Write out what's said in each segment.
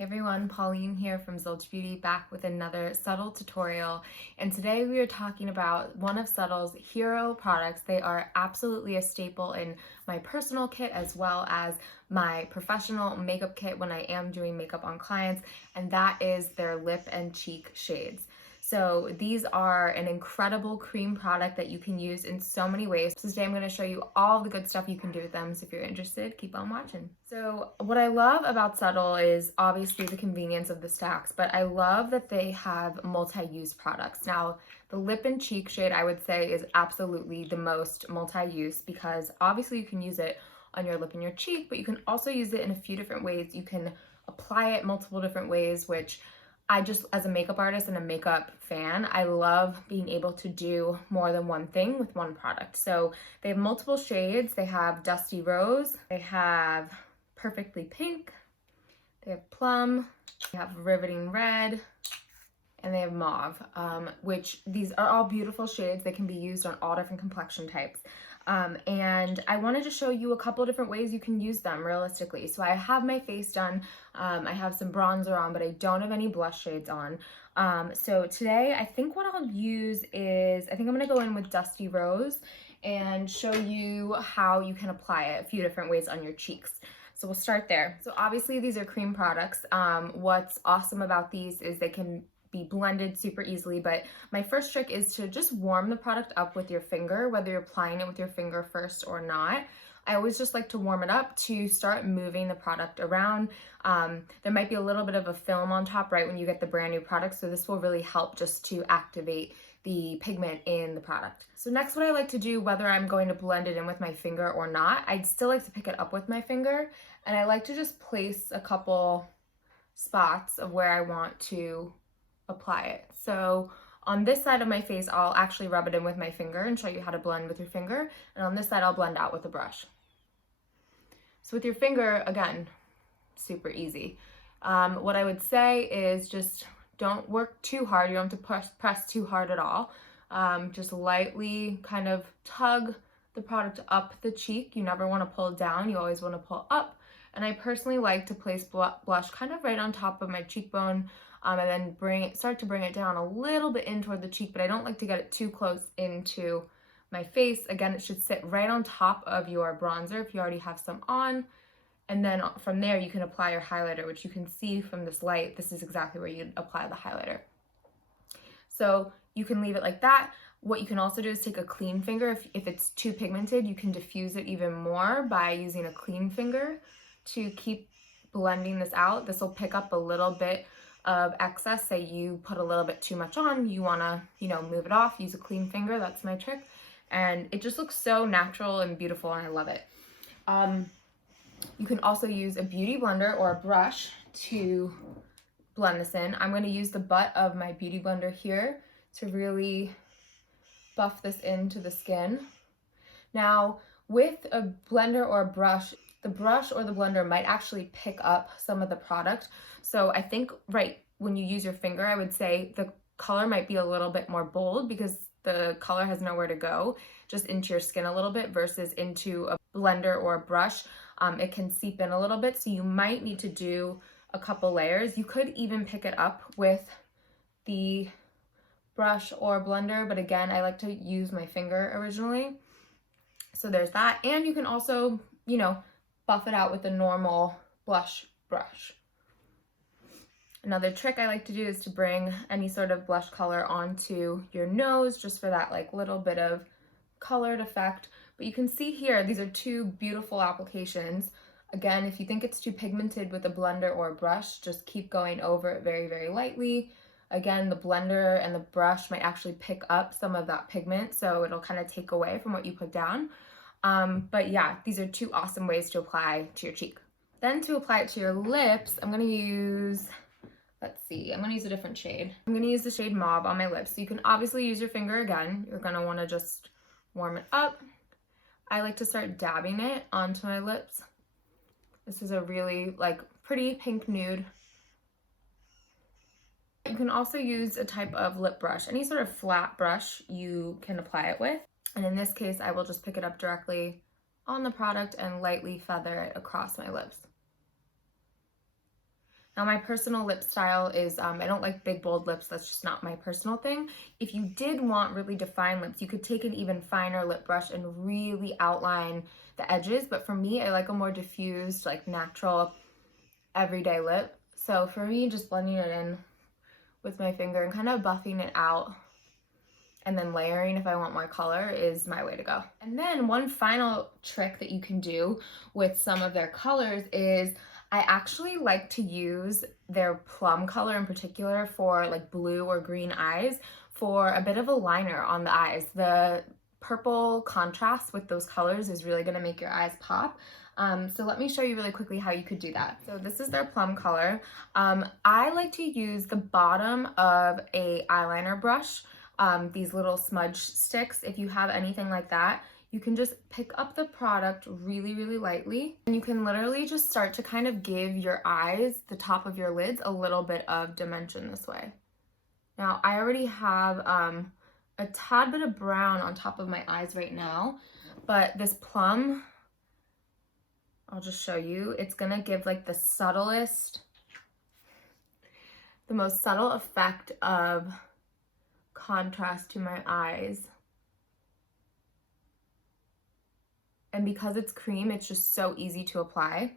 Hey everyone, Pauline here from Zilch Beauty, back with another Subtl tutorial. And today we are talking about one of Subtl's hero products. They are absolutely a staple in my personal kit as well as my professional makeup kit when I am doing makeup on clients, and that is their lip and cheek shades. So these are an incredible cream product that you can use in so many ways. So today I'm going to show you all the good stuff you can do with them. So if you're interested, keep on watching. So what I love about Subtl is obviously the convenience of the stacks, but I love that they have multi-use products. Now, the lip and cheek shade I would say is absolutely the most multi-use because obviously you can use it on your lip and your cheek, but you can also use it in a few different ways. You can apply it multiple different ways, which I just, as a makeup artist and a makeup fan, I love being able to do more than one thing with one product. So they have multiple shades. They have Dusty Rose, they have Perfectly Pink, they have Plum, they have Riveting Red, and they have Mauve, which these are all beautiful shades. They can be used on all different complexion types. And I wanted to show you a couple different ways you can use them realistically. So I have my face done, I have some bronzer on, but I don't have any blush shades on. So today I think what I'll use is, I think I'm gonna go in with Dusty Rose and show you how you can apply it a few different ways on your cheeks. So we'll start there. So obviously these are cream products. What's awesome about these is they can be blended super easily, but my first trick is to just warm the product up with your finger, whether you're applying it with your finger first or not. I always just like to warm it up to start moving the product around. There might be a little bit of a film on top right when you get the brand new product, so this will really help just to activate the pigment in the product. So next, what I like to do, whether I'm going to blend it in with my finger or not, I'd still like to pick it up with my finger, and I like to just place a couple spots of where I want to apply it. So on this side of my face, I'll actually rub it in with my finger and show you how to blend with your finger. And on this side, I'll blend out with a brush. So with your finger, again, super easy. What I would say is just don't work too hard. You don't have to press too hard at all. Just lightly kind of tug the product up the cheek. You never want to pull down. You always want to pull up. And I personally like to place blush kind of right on top of my cheekbone, and then start to bring it down a little bit in toward the cheek, but I don't like to get it too close into my face. Again, it should sit right on top of your bronzer if you already have some on. And then from there, you can apply your highlighter, which you can see from this light. This is exactly where you'd apply the highlighter. So you can leave it like that. What you can also do is take a clean finger. If it's too pigmented, you can diffuse it even more by using a clean finger to keep blending this out. This will pick up a little bit of excess. Say you put a little bit too much on, you want to, move it off, use a clean finger. That's my trick. And it just looks so natural and beautiful, and I love it. You can also use a beauty blender or a brush to blend this in. I'm going to use the butt of my beauty blender here to really buff this into the skin. Now, with a blender or a brush, the brush or the blender might actually pick up some of the product. So I think when you use your finger, I would say the color might be a little bit more bold because the color has nowhere to go, just into your skin a little bit versus into a blender or a brush. It can seep in a little bit, so you might need to do a couple layers. You could even pick it up with the brush or blender, but again, I like to use my finger originally. So there's that. And you can also, buff it out with a normal blush brush. Another trick I like to do is to bring any sort of blush color onto your nose, just for that little bit of colored effect. But you can see here, these are two beautiful applications. Again, if you think it's too pigmented with a blender or a brush, just keep going over it very, very lightly. Again, the blender and the brush might actually pick up some of that pigment, so it'll kind of take away from what you put down. But yeah, these are two awesome ways to apply to your cheek. Then to apply it to your lips, I'm gonna use, I'm gonna use a different shade. I'm gonna use the shade Mauve on my lips. So you can obviously use your finger again. You're gonna wanna just warm it up. I like to start dabbing it onto my lips. This is a really pretty pink nude. You can also use a type of lip brush, any sort of flat brush you can apply it with. And in this case, I will just pick it up directly on the product and lightly feather it across my lips. Now my personal lip style is, I don't like big bold lips, that's just not my personal thing. If you did want really defined lips, you could take an even finer lip brush and really outline the edges, but for me, I like a more diffused, like natural, everyday lip. So for me, just blending it in with my finger and kind of buffing it out and then layering if I want more color is my way to go. And then one final trick that you can do with some of their colors is I actually like to use their plum color in particular for like blue or green eyes for a bit of a liner on the eyes. The purple contrast with those colors is really gonna make your eyes pop. So let me show you really quickly how you could do that. So this is their plum color. I like to use the bottom of a eyeliner brush, these little smudge sticks. If you have anything like that, you can just pick up the product really, really lightly, and you can literally just start to kind of give your eyes, the top of your lids, a little bit of dimension this way. Now, I already have a tad bit of brown on top of my eyes right now, but this plum, I'll just show you, it's gonna give like the most subtle effect of contrast to my eyes. And because it's cream, it's just so easy to apply.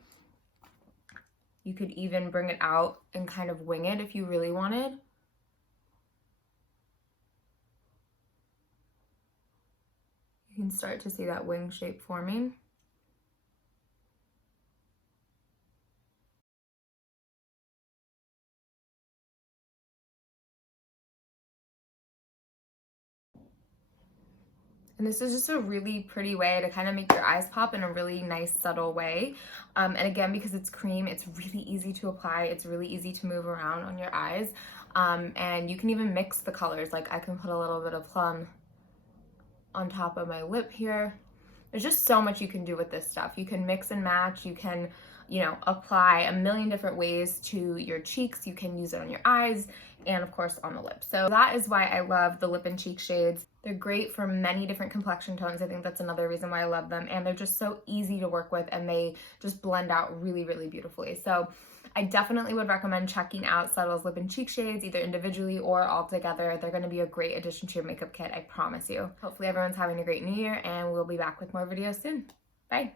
You could even bring it out and kind of wing it if you really wanted. You can start to see that wing shape forming. And this is just a really pretty way to kind of make your eyes pop in a really nice, subtle way. And again, because it's cream, it's really easy to apply. It's really easy to move around on your eyes. And you can even mix the colors. Like I can put a little bit of plum on top of my lip here. There's just so much you can do with this stuff. You can mix and match. You can, apply a million different ways to your cheeks. You can use it on your eyes and of course on the lips. So that is why I love the lip and cheek shades. They're great for many different complexion tones. I think that's another reason why I love them. And they're just so easy to work with and they just blend out really, really beautifully. So I definitely would recommend checking out Subtl's lip and cheek shades, either individually or all together. They're gonna be a great addition to your makeup kit, I promise you. Hopefully everyone's having a great new year and we'll be back with more videos soon. Bye.